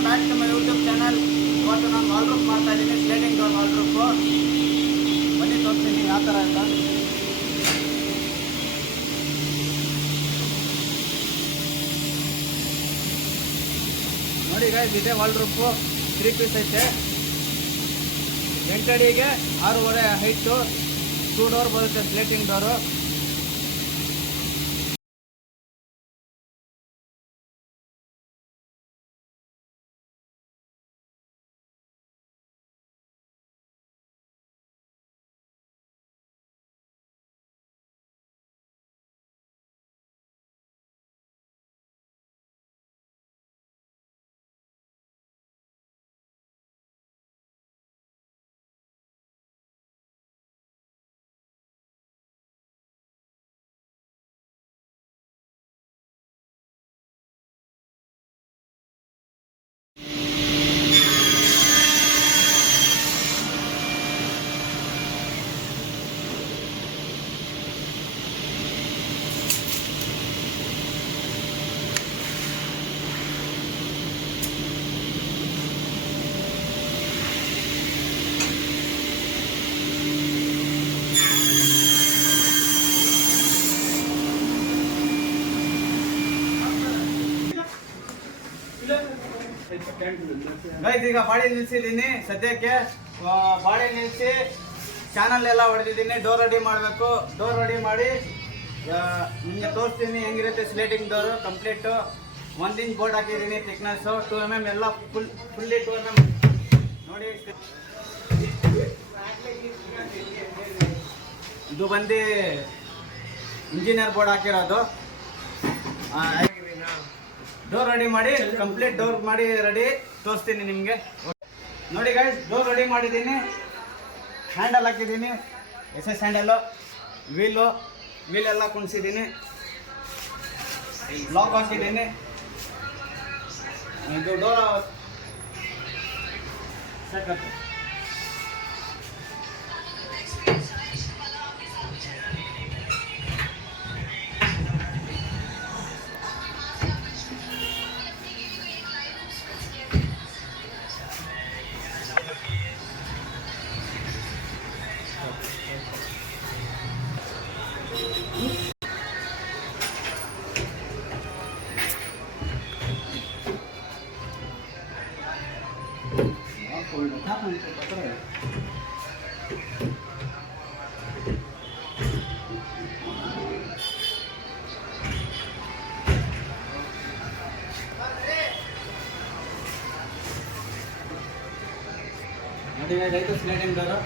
Welcome back to my YouTube channel. ಇವತ್ತು ನಾನು wall roof ಮಾಡ್ತಾ ಇದ್ದೀನಿ, ಸ್ಲೈಡಿಂಗ್ ಡೋರ್ ವಾಲ್ ರೂಫು. ಬನ್ನಿ ತೋರಿಸ್ತೀನಿ ಯಾವ ಥರ ಅಂತ. ನೋಡಿ ಗೈಸ್, ಇದೇ ವಾಲ್ ರೂಫು 3 ಪೀಸ್ ಐತೆ. 8 ಅಡಿಗೆ 6.5 ಹೈಟು, 2 ಡೋರ್ ಬರುತ್ತೆ ಸ್ಲೈಡಿಂಗ್ ಡೋರು. ಗೈಸ್, ಈಗ ಬಾಳೆ ನಿಲ್ಸಿದ್ದೀನಿ ಸದ್ಯಕ್ಕೆ. ಬಾಳೆ ನಿಲ್ಸಿ ಚಾನಲ್ ಎಲ್ಲ ಹೊಡೆದಿದ್ದೀನಿ. ಡೋರ್ ರೆಡಿ ಮಾಡಬೇಕು. ಡೋರ್ ರೆಡಿ ಮಾಡಿ ನಿಮಗೆ ತೋರಿಸ್ತೀನಿ ಹೆಂಗಿರುತ್ತೆ ಸ್ಲೇಟಿಂಗ್ ಡೋರು ಕಂಪ್ಲೀಟು. 1 ಇಂಚ್ ಬೋರ್ಡ್ ಹಾಕಿದ್ದೀನಿ, ಥಿಕ್ನೆಸ್ಸು 2 mm ಎಲ್ಲ ಫುಲ್ಲಿ 2 mm ನೋಡಿ. ಇದು ಬಂದು ಇಂಜಿನಿಯರ್ ಬೋರ್ಡ್ ಹಾಕಿರೋದು. ಡೋರ್ ರೆಡಿ ಮಾಡಿ ಕಂಪ್ಲೀಟ್ ಡೋರ್ ಮಾಡಿ ರೆಡಿ ತೋರಿಸ್ತೀನಿ ನಿಮಗೆ. ನೋಡಿ ಗೈಸ್, ಡೋರ್ ರೆಡಿ ಮಾಡಿದ್ದೀನಿ. ಹ್ಯಾಂಡಲ್ ಹಾಕಿದ್ದೀನಿ, SS ಹ್ಯಾಂಡಲ್ಲು, ವೀಲ್ ಎಲ್ಲ ಕುಣಿಸಿದ್ದೀನಿ, ಲಾಕ್ ಹಾಕಿದ್ದೀನಿ. ಇದು ಡೋರ್ ಸಾಕತ್ತು. ನೋಡಿ ಸ್ಲೈಡಿಂಗ್ ಡೋರು.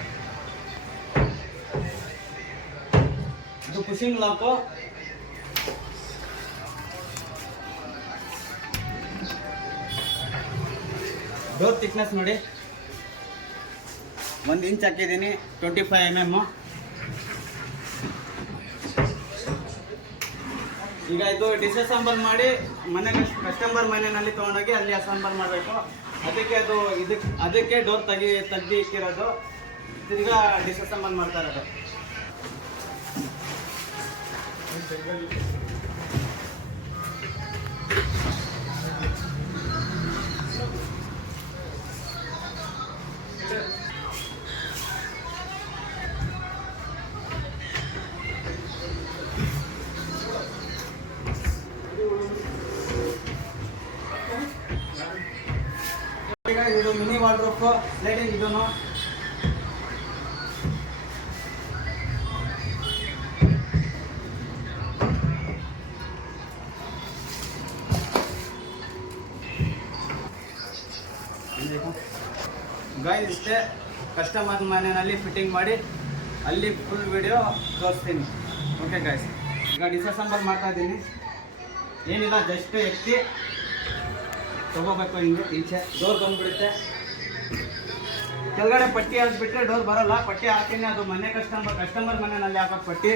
ಇದು ಪುಷಿಂಗ್ ಲಾಕು. ಡೋರ್ ಥಿಕ್ನೆಸ್ ನೋಡಿ, 1 ಇಂಚ್ ಹಾಕಿದ್ದೀನಿ, 25 mm. ಈಗ ಇದು ಡಿಸ್ಅಸೆಂಬಲ್ ಮಾಡಿ ಕಸ್ಟಮರ್ ಮನೆಯಲ್ಲಿ ತೊಗೊಂಡೋಗಿ ಅಲ್ಲಿ ಅಸೆಂಬಲ್ ಮಾಡಬೇಕು. ಅದಕ್ಕೆ ಡೋರ್ ತೆಗ್ದು ಇಕ್ಕಿರೋದು. ತಿರ್ಗಾ ಡಿಸ್ಅಸೆಂಬಲ್ ಮಾಡ್ತಾ ಇರೋದು. ಇದು ಮಿನಿ ವಾಲ್ ರೂಫ್ ಸ್ಲೈಡಿಂಗ್. ಇದನ್ನು ಗೈಸ್ ಇಷ್ಟೇ, ಕಸ್ಟಮರ್ ಮನೆಯಲ್ಲಿ ಫಿಟ್ಟಿಂಗ್ ಮಾಡಿ ಅಲ್ಲಿ ಫುಲ್ ವಿಡಿಯೋ ತೋರಿಸ್ತೀನಿ. ಓಕೆ ಗೈಸ್, ಈಗ ಡಿಸ್ಅಸೆಂಬಲ್ ಮಾಡ್ತಾ ಇದ್ದೀನಿ. ಏನಿಲ್ಲ, ಜಸ್ಟ್ ಎತ್ತಿ ತಗೋಬೇಕು. ಹಿಂಗೆ ಈಚೆ ಡೋರ್ ಬಂದುಬಿಡುತ್ತೆ. ಕೆಳಗಡೆ ಪಟ್ಟಿ ಹಾಕ್ಬಿಟ್ರೆ ಡೋರ್ ಬರೋಲ್ಲ. ಪಟ್ಟಿ ಹಾಕ್ತೀನಿ, ಅದು ಕಸ್ಟಮರ್ ಮನೆಯಲ್ಲಿ ಹಾಕೋದು ಪಟ್ಟಿ.